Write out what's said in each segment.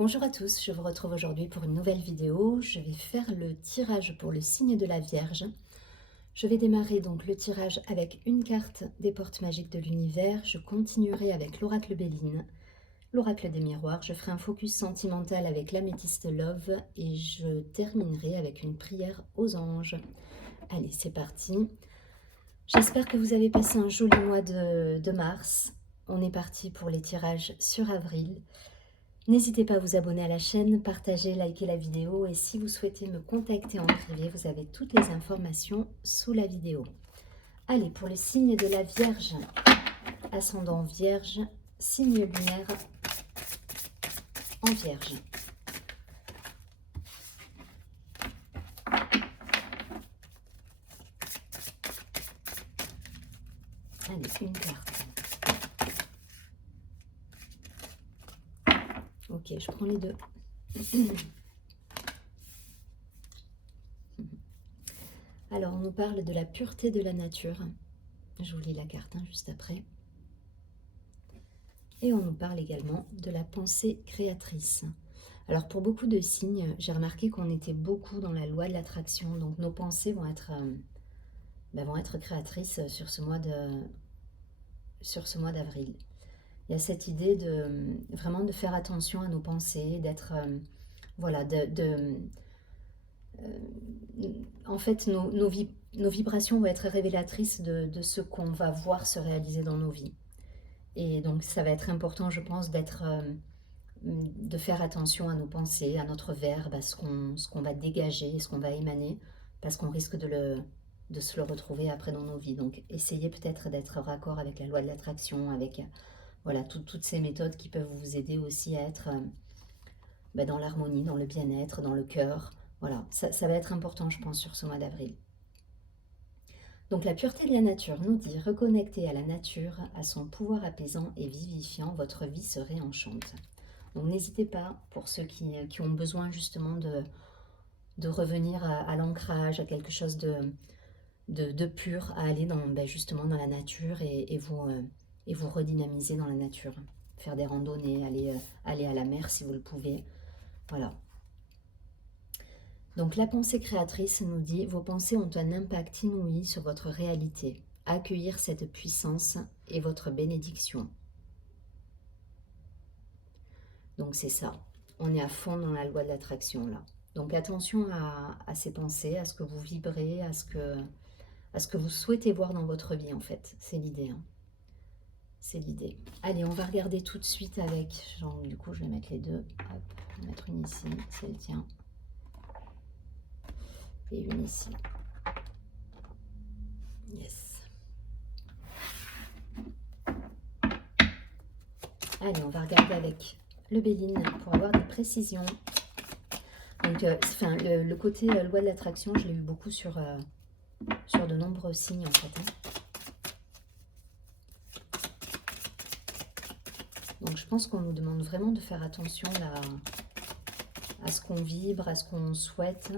Bonjour à tous, je vous retrouve aujourd'hui pour une nouvelle vidéo. Je vais faire le tirage pour le signe de la Vierge. Je vais démarrer donc le tirage avec une carte des portes magiques de l'univers. Je continuerai avec l'oracle Béline, l'oracle des miroirs. Je ferai un focus sentimental avec l'améthyste Love et je terminerai avec une prière aux anges. Allez, c'est parti. J'espère que vous avez passé un joli mois de mars. On est parti pour les tirages sur avril. N'hésitez pas à vous abonner à la chaîne, partager, liker la vidéo et si vous souhaitez me contacter en privé, vous avez toutes les informations sous la vidéo. Allez, pour le signe de la Vierge, ascendant Vierge, signe lunaire en Vierge. Allez, une carte. Ok, je prends les deux. Alors, on nous parle de la pureté de la nature. Je vous lis la carte juste après. Et on nous parle également de la pensée créatrice. Alors, pour beaucoup de signes, j'ai remarqué qu'on était beaucoup dans la loi de l'attraction. Donc, nos pensées vont être créatrices sur ce mois d'avril. Il y a cette idée de vraiment de faire attention à nos pensées, d'être en fait nos vibrations vont être révélatrices de ce qu'on va voir se réaliser dans nos vies. Et donc ça va être important, je pense, de faire attention à nos pensées, à notre verbe, à ce qu'on va dégager, ce qu'on va émaner, parce qu'on risque de se le retrouver après dans nos vies. Donc essayez peut-être d'être raccord avec la loi de l'attraction, avec toutes ces méthodes qui peuvent vous aider aussi à être dans l'harmonie, dans le bien-être, dans le cœur. Voilà, ça va être important, je pense, sur ce mois d'avril. Donc la pureté de la nature nous dit: reconnectez à la nature, à son pouvoir apaisant et vivifiant, votre vie se réenchante. Donc n'hésitez pas, pour ceux qui ont besoin justement de revenir à l'ancrage, à quelque chose de pur, à aller justement dans la nature et vous redynamiser dans la nature. Faire des randonnées, aller à la mer si vous le pouvez. Voilà. Donc la pensée créatrice nous dit: vos pensées ont un impact inouï sur votre réalité. Accueillir cette puissance est votre bénédiction. Donc c'est ça, on est à fond dans la loi de l'attraction là. Donc attention à ces pensées, à ce que vous vibrez, à ce que vous souhaitez voir dans votre vie en fait. C'est l'idée. Hein. C'est l'idée. Allez, on va regarder tout de suite avec... du coup, je vais mettre les deux. Hop, je vais mettre une ici, c'est le tien. Et une ici. Yes. Allez, on va regarder avec le Béline pour avoir des précisions. Donc, le côté loi de l'attraction, je l'ai eu beaucoup sur de nombreux signes en fait. Hein. Donc, je pense qu'on nous demande vraiment de faire attention là, à ce qu'on vibre, à ce qu'on souhaite.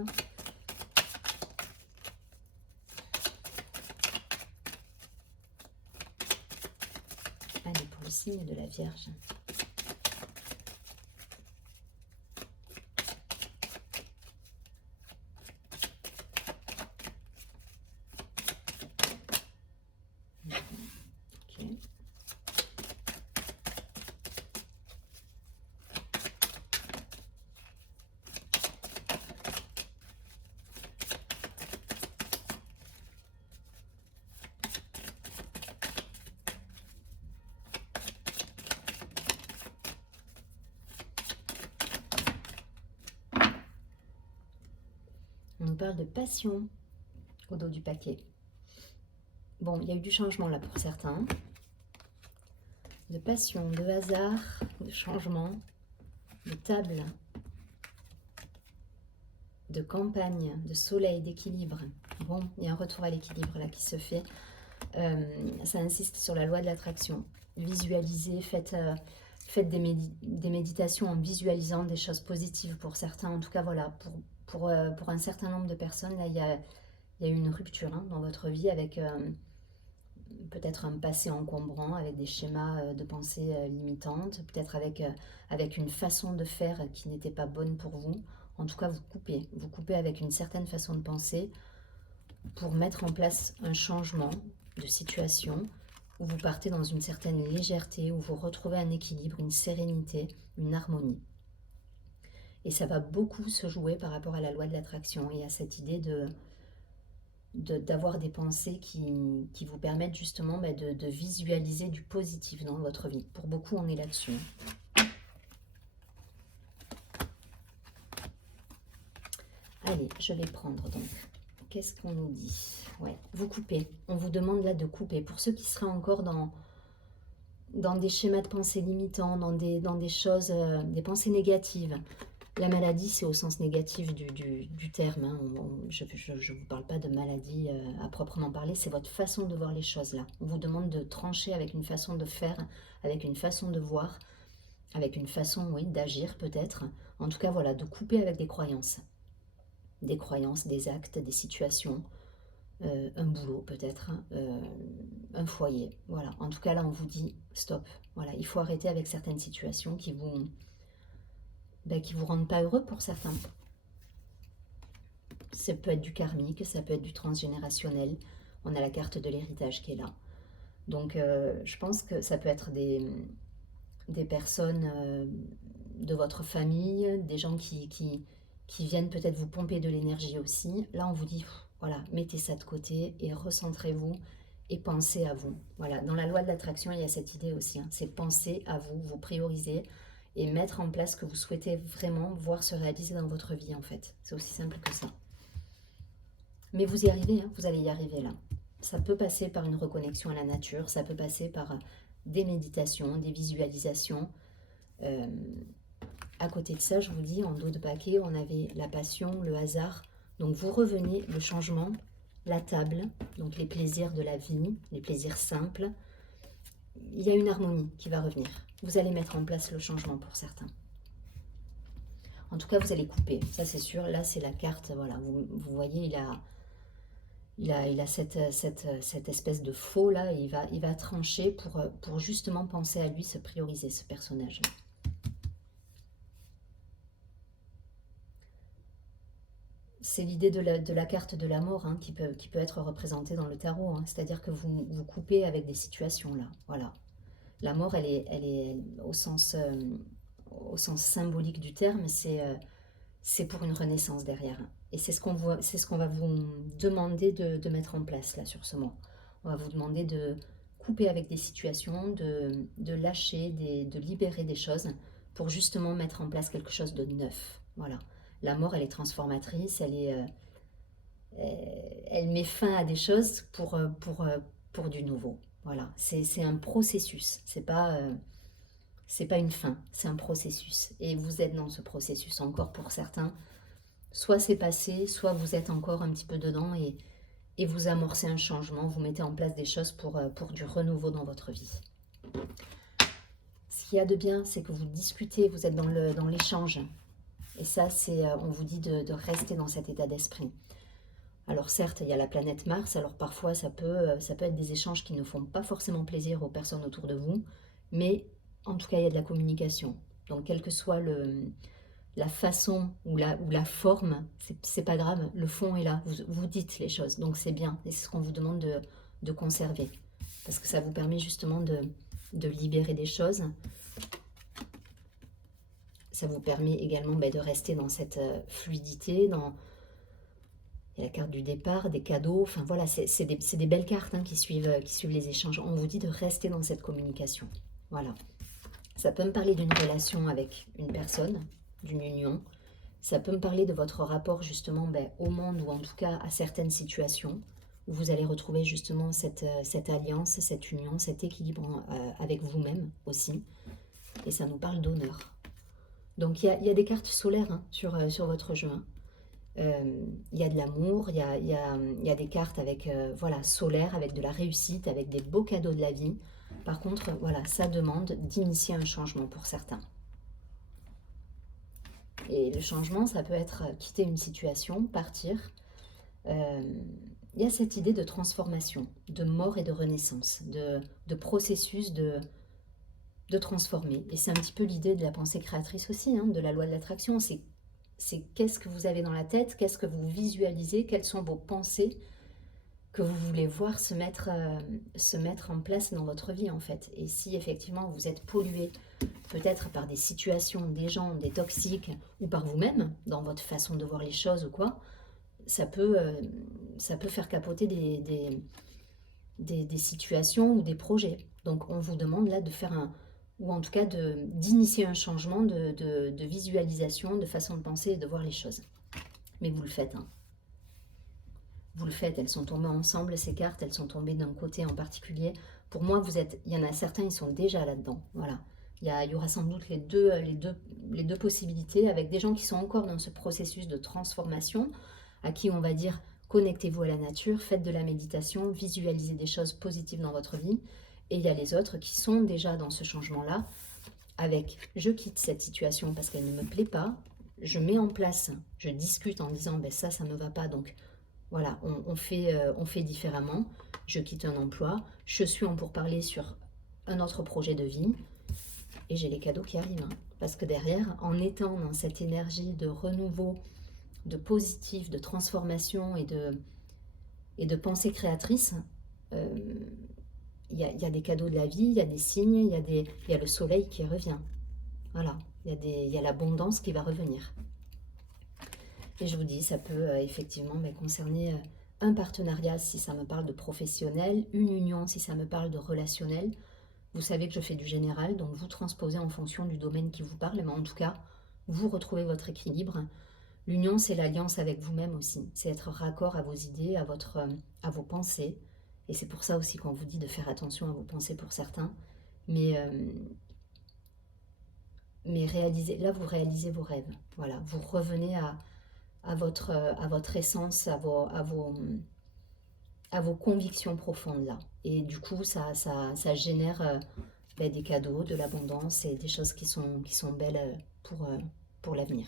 Allez, pour le signe de la Vierge. On nous parle de passion au dos du paquet. Bon, il y a eu du changement là pour certains. De passion, de hasard, de changement, de table, de campagne, de soleil, d'équilibre. Bon, il y a un retour à l'équilibre là qui se fait. Ça insiste sur la loi de l'attraction. Visualisez, faites des méditations en visualisant des choses positives pour certains. En tout cas, voilà, pour un certain nombre de personnes, là, il y a eu une rupture hein, dans votre vie avec peut-être un passé encombrant avec des schémas de pensée limitantes, peut-être avec une façon de faire qui n'était pas bonne pour vous. En tout cas, vous coupez avec une certaine façon de penser pour mettre en place un changement de situation où vous partez dans une certaine légèreté, où vous retrouvez un équilibre, une sérénité, une harmonie. Et ça va beaucoup se jouer par rapport à la loi de l'attraction et à cette idée d'avoir des pensées qui vous permettent justement de visualiser du positif dans votre vie. Pour beaucoup, on est là-dessus. Allez, je vais prendre donc. Qu'est-ce qu'on nous dit? Ouais, vous coupez. On vous demande là de couper. Pour ceux qui seraient encore dans des schémas de pensée limitants, dans des choses, des pensées négatives. La maladie, c'est au sens négatif du terme. Hein. Je ne vous parle pas de maladie à proprement parler, c'est votre façon de voir les choses là. On vous demande de trancher avec une façon de faire, avec une façon de voir, avec une façon, oui, d'agir peut-être. En tout cas, voilà, de couper avec des croyances. Des croyances, des actes, des situations, un boulot peut-être, un foyer. Voilà, en tout cas là, on vous dit stop. Voilà, il faut arrêter avec certaines situations qui vous rendent pas heureux pour certains. Ça peut être du karmique, ça peut être du transgénérationnel. On a la carte de l'héritage qui est là. Donc je pense que ça peut être des personnes de votre famille, des gens qui viennent peut-être vous pomper de l'énergie aussi. Là on vous dit, voilà, mettez ça de côté et recentrez-vous et pensez à vous. Voilà, dans la loi de l'attraction, il y a cette idée aussi, hein, c'est penser à vous, vous prioriser et mettre en place ce que vous souhaitez vraiment voir se réaliser dans votre vie en fait. C'est aussi simple que ça. Mais vous y arrivez, hein, vous allez y arriver là. Ça peut passer par une reconnexion à la nature, ça peut passer par des méditations, des visualisations. À côté de ça, je vous dis, en dos de paquet, on avait la passion, le hasard. Donc vous revenez, le changement, la table, donc les plaisirs de la vie, les plaisirs simples. Il y a une harmonie qui va revenir. Vous allez mettre en place le changement pour certains. En tout cas, vous allez couper, ça c'est sûr. Là, c'est la carte, voilà, vous voyez, il a cette espèce de faux là, et il va trancher pour justement penser à lui, se prioriser, ce personnage. C'est l'idée de la carte de la mort hein, qui peut être représentée dans le tarot. Hein. C'est-à-dire que vous coupez avec des situations là. Voilà. La mort, elle est au sens symbolique du terme, c'est pour une renaissance derrière. Et c'est ce qu'on va vous demander de mettre en place là sur ce mois. On va vous demander de couper avec des situations, de lâcher, de libérer des choses pour justement mettre en place quelque chose de neuf. Voilà. La mort, elle est transformatrice, elle met fin à des choses pour du nouveau. Voilà. C'est un processus. C'est pas une fin, c'est un processus. Et vous êtes dans ce processus encore pour certains. Soit c'est passé, soit vous êtes encore un petit peu dedans et vous amorcez un changement, vous mettez en place des choses pour du renouveau dans votre vie. Ce qu'il y a de bien, c'est que vous discutez, vous êtes dans l'échange. Et ça, on vous dit de rester dans cet état d'esprit. Alors certes, il y a la planète Mars, alors parfois ça peut être des échanges qui ne font pas forcément plaisir aux personnes autour de vous, mais en tout cas, il y a de la communication. Donc, quelle que soit la façon ou la forme, c'est pas grave, le fond est là, vous dites les choses, donc c'est bien, et c'est ce qu'on vous demande de conserver, parce que ça vous permet justement de libérer des choses. Ça vous permet également de rester dans cette fluidité, il y a la carte du départ, des cadeaux, enfin voilà, c'est des belles cartes hein, qui suivent les échanges. On vous dit de rester dans cette communication, voilà. Ça peut me parler d'une relation avec une personne, d'une union. Ça peut me parler de votre rapport justement au monde ou en tout cas à certaines situations où vous allez retrouver justement cette alliance, cette union, cet équilibre avec vous-même aussi. Et ça nous parle d'honneur. Donc il y a des cartes solaires hein, sur votre jeu. Hein. Il y a de l'amour, il y a des cartes avec voilà, solaires, avec de la réussite, avec des beaux cadeaux de la vie. Par contre, voilà, ça demande d'initier un changement pour certains. Et le changement, ça peut être quitter une situation, partir, il y a cette idée de transformation, de mort et de renaissance, de processus de transformer. Et c'est un petit peu l'idée de la pensée créatrice aussi, hein, de la loi de l'attraction. C'est qu'est-ce que vous avez dans la tête, qu'est-ce que vous visualisez, quelles sont vos pensées que vous voulez voir se mettre en place dans votre vie en fait. Et si effectivement vous êtes pollué, peut-être par des situations, des gens, des toxiques, ou par vous-même, dans votre façon de voir les choses ou quoi, ça peut faire capoter des situations ou des projets. Donc on vous demande là de faire ou en tout cas d'initier un changement de visualisation, de façon de penser et de voir les choses. Mais vous le faites, hein. Vous le faites, elles sont tombées ensemble, ces cartes, elles sont tombées d'un côté en particulier. Pour moi, il y en a certains, ils sont déjà là-dedans. Voilà. Il y aura sans doute les deux possibilités, avec des gens qui sont encore dans ce processus de transformation, à qui on va dire connectez-vous à la nature, faites de la méditation, visualisez des choses positives dans votre vie. Et il y a les autres qui sont déjà dans ce changement-là, avec je quitte cette situation parce qu'elle ne me plaît pas, je mets en place, je discute en disant ben ça ne me va pas, donc voilà, on fait différemment. Je quitte un emploi, je suis en pourparlers sur un autre projet de vie et j'ai les cadeaux qui arrivent. Hein. Parce que derrière, en étant dans cette énergie de renouveau, de positif, de transformation et de pensée créatrice, il y a des cadeaux de la vie, il y a des signes, il y a le soleil qui revient. Voilà, il y a l'abondance qui va revenir. Et je vous dis, ça peut effectivement concerner un partenariat si ça me parle de professionnel, une union si ça me parle de relationnel. Vous savez que je fais du général, donc vous transposez en fonction du domaine qui vous parle, mais en tout cas, vous retrouvez votre équilibre. L'union, c'est l'alliance avec vous-même aussi. C'est être raccord à vos idées, à vos pensées. Et c'est pour ça aussi qu'on vous dit de faire attention à vos pensées pour certains. Mais là, vous réalisez vos rêves. Voilà, vous revenez à votre essence, à vos convictions profondes là. Et du coup, ça génère des cadeaux, de l'abondance et des choses qui sont belles pour l'avenir.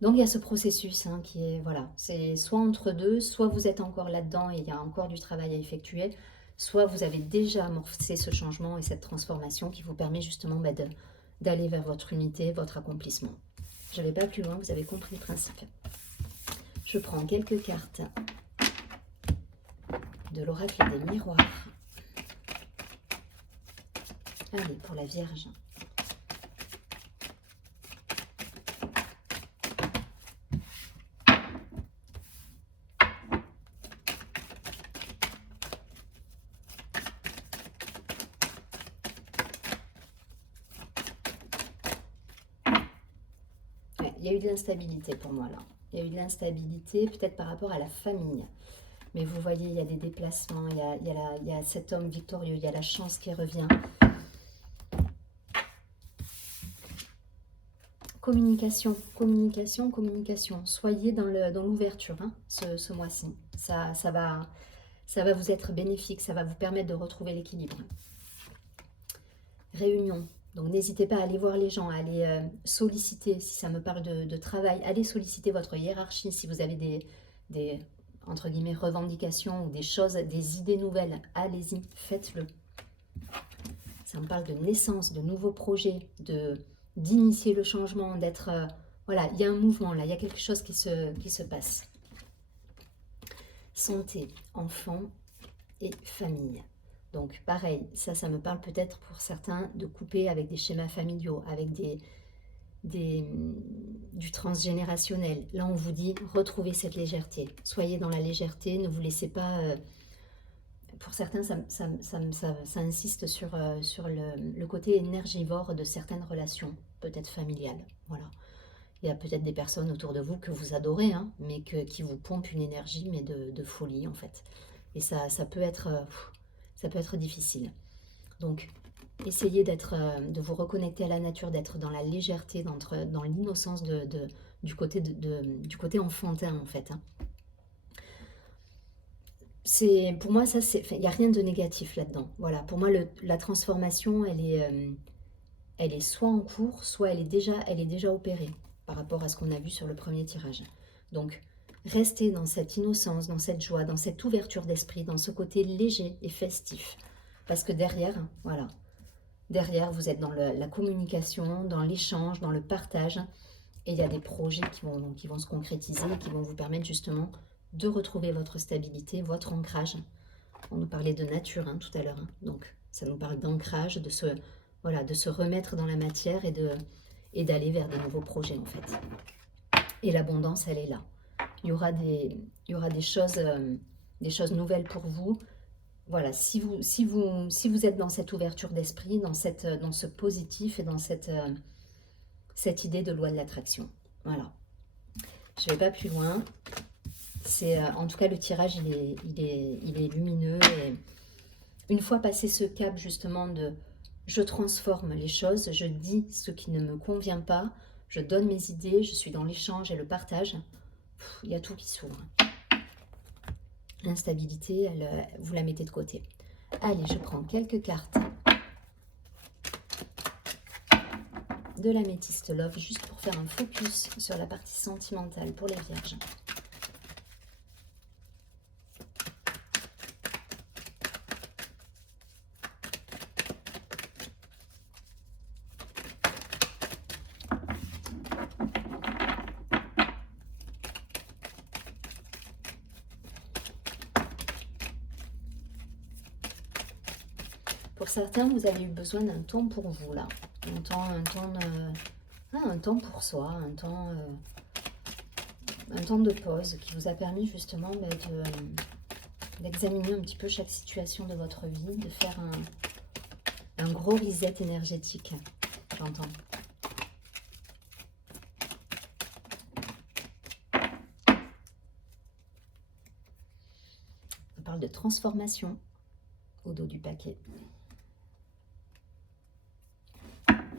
Donc il y a ce processus hein, qui est, voilà, c'est soit entre deux, soit vous êtes encore là-dedans et il y a encore du travail à effectuer, soit vous avez déjà amorcé ce changement et cette transformation qui vous permet justement d'aller vers votre unité, votre accomplissement. Je ne vais pas plus loin, vous avez compris le principe. Je prends quelques cartes de l'oracle des miroirs. Allez, pour la Vierge. Il y a eu de l'instabilité pour moi là. Il y a eu de l'instabilité peut-être par rapport à la famille. Mais vous voyez, il y a des déplacements, il y a cet homme victorieux, il y a la chance qui revient. Communication, communication, communication. Soyez dans l'ouverture hein, ce mois-ci. Ça va vous être bénéfique, ça va vous permettre de retrouver l'équilibre. Réunion. Donc n'hésitez pas à aller voir les gens, à aller solliciter, si ça me parle de travail, allez solliciter votre hiérarchie si vous avez des entre guillemets, revendications ou des choses, des idées nouvelles. Allez-y, faites-le. Ça me parle de naissance, de nouveaux projets, d'initier le changement, d'être... voilà, il y a un mouvement là, il y a quelque chose qui se passe. Santé, enfants et famille. Donc pareil, ça me parle peut-être pour certains de couper avec des schémas familiaux, avec du transgénérationnel. Là, on vous dit, retrouvez cette légèreté. Soyez dans la légèreté, ne vous laissez pas... pour certains, ça insiste sur le côté énergivore de certaines relations, peut-être familiales. Voilà. Il y a peut-être des personnes autour de vous que vous adorez, hein, mais qui vous pompent une énergie, mais de folie, en fait. Et ça peut être difficile. Donc, essayez de vous reconnecter à la nature, d'être dans la légèreté, dans l'innocence du côté enfantin, en fait. Hein. Pour moi, il n'y a rien de négatif là-dedans. Voilà, pour moi, la transformation, elle est soit en cours, soit elle est déjà opérée par rapport à ce qu'on a vu sur le premier tirage. Donc, Restez dans cette innocence, dans cette joie, dans cette ouverture d'esprit, dans ce côté léger et festif. Parce que derrière, voilà, derrière, vous êtes dans la communication, dans l'échange, dans le partage. Et il y a des projets qui vont se concrétiser et qui vont vous permettre justement de retrouver votre stabilité, votre ancrage. On nous parlait de nature hein, tout à l'heure. Hein. Donc, ça nous parle d'ancrage, voilà, de se remettre dans la matière et d'aller vers des nouveaux projets en fait. Et l'abondance, elle est là. Il y aura des choses nouvelles pour vous. Voilà, si vous êtes dans cette ouverture d'esprit, dans ce positif et dans cette idée de loi de l'attraction. Voilà. Je ne vais pas plus loin. En tout cas, le tirage, il est lumineux. Et une fois passé ce cap, justement, de je transforme les choses, je dis ce qui ne me convient pas, je donne mes idées, je suis dans l'échange et le partage, il y a tout qui s'ouvre. L'instabilité, vous la mettez de côté. Allez, je prends quelques cartes de l'améthyste love, juste pour faire un focus sur la partie sentimentale pour les vierges. Pour certains, vous avez eu besoin d'un temps pour vous, là. Un temps pour soi, un temps de pause qui vous a permis justement d'examiner un petit peu chaque situation de votre vie, de faire un gros reset énergétique, j'entends. On parle de transformation au dos du paquet.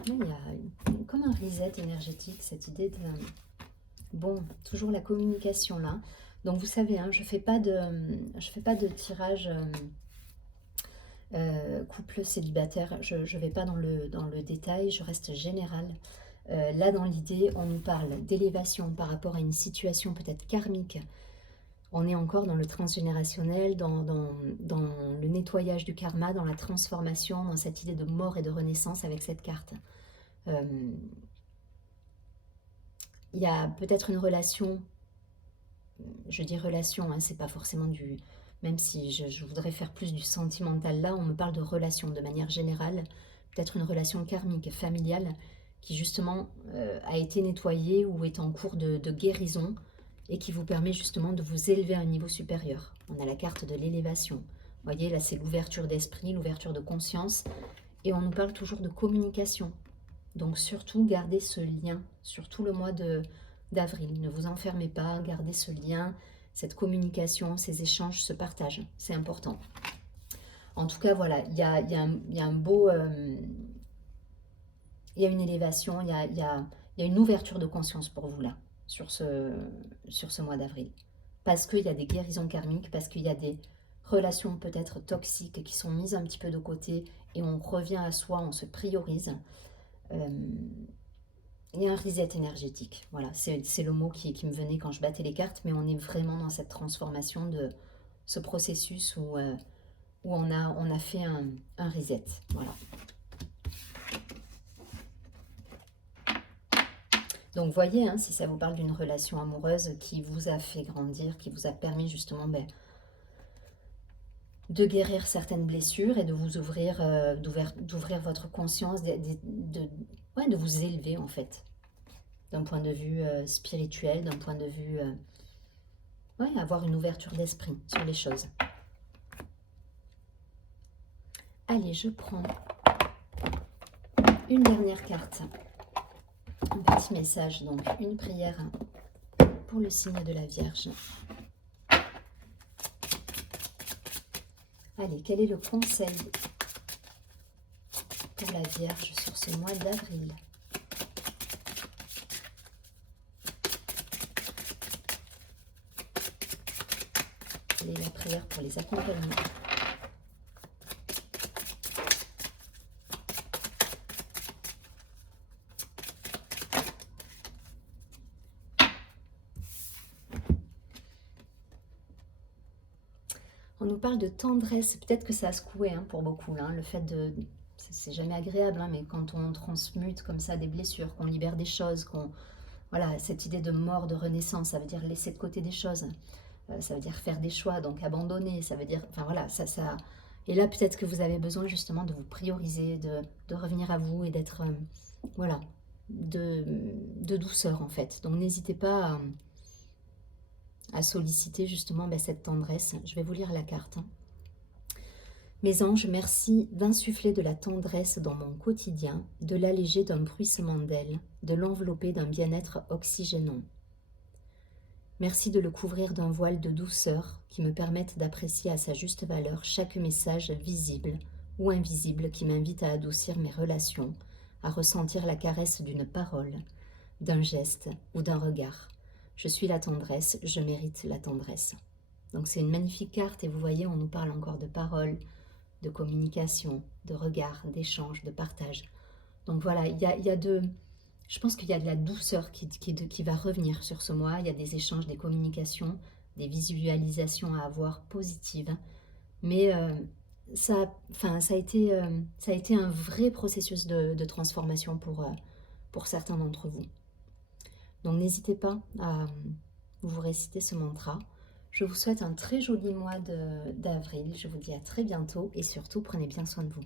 Il y a comme un reset énergétique, cette idée de... Bon, toujours la communication là. Donc vous savez, hein, je fais pas de tirage couple célibataire. Je ne vais pas dans le détail, je reste générale. Là, dans l'idée, on nous parle d'élévation par rapport à une situation peut-être karmique. On est encore dans le transgénérationnel, dans le nettoyage du karma, dans la transformation, dans cette idée de mort et de renaissance avec cette carte. Il y a peut-être une relation, je dis relation, hein, c'est pas forcément du... Même si je voudrais faire plus du sentimental là, on me parle de relation de manière générale, peut-être une relation karmique, familiale, qui justement a été nettoyée ou est en cours de guérison et qui vous permet justement de vous élever à un niveau supérieur. On a la carte de l'élévation. Vous voyez, là c'est l'ouverture d'esprit, l'ouverture de conscience, et on nous parle toujours de communication. Donc surtout, gardez ce lien, surtout le mois d'avril. Ne vous enfermez pas, gardez ce lien, cette communication, ces échanges, ce partage. C'est important. En tout cas, voilà, il y a un beau... il y a une élévation, il y a une ouverture de conscience pour vous là, sur ce mois d'avril. Parce qu'il y a des guérisons karmiques, parce qu'il y a des relations peut-être toxiques qui sont mises un petit peu de côté et on revient à soi, on se priorise. Il y a un reset énergétique, voilà, c'est le mot qui me venait quand je battais les cartes, mais on est vraiment dans cette transformation de ce processus où on a fait un reset, voilà. Donc voyez, hein, si ça vous parle d'une relation amoureuse qui vous a fait grandir, qui vous a permis justement de guérir certaines blessures et de vous ouvrir, d'ouvrir votre conscience, de vous élever en fait, d'un point de vue spirituel, d'un point de vue, avoir une ouverture d'esprit sur les choses. Allez, je prends une dernière carte, un petit message, donc une prière pour le signe de la Vierge. Allez, quel est le conseil pour la Vierge sur ce mois d'avril ? Quelle est la prière pour les accompagner ? On nous parle de tendresse, peut-être que ça a secoué hein, pour beaucoup, là, hein, le fait de... C'est jamais agréable, hein, mais quand on transmute comme ça des blessures, qu'on libère des choses, qu'on... Voilà, cette idée de mort, de renaissance, ça veut dire laisser de côté des choses, ça veut dire faire des choix, donc abandonner, ça veut dire... Enfin voilà, ça... Et là, peut-être que vous avez besoin justement de vous prioriser, de revenir à vous et d'être... voilà, de douceur en fait. Donc n'hésitez pas à solliciter justement cette tendresse. Je vais vous lire la carte. Hein. Mes anges, merci d'insuffler de la tendresse dans mon quotidien, de l'alléger d'un bruissement d'ailes, de l'envelopper d'un bien-être oxygénant. Merci de le couvrir d'un voile de douceur qui me permette d'apprécier à sa juste valeur chaque message visible ou invisible qui m'invite à adoucir mes relations, à ressentir la caresse d'une parole, d'un geste ou d'un regard. Je suis la tendresse, je mérite la tendresse. Donc c'est une magnifique carte et vous voyez, on nous parle encore de paroles, de communication, de regard, d'échange, de partage. Donc voilà, il y a de... Je pense qu'il y a de la douceur qui va revenir sur ce mois. Il y a des échanges, des communications, des visualisations à avoir positives. Mais ça a été un vrai processus de transformation pour certains d'entre vous. Donc n'hésitez pas à vous réciter ce mantra. Je vous souhaite un très joli mois d'avril. Je vous dis à très bientôt et surtout prenez bien soin de vous.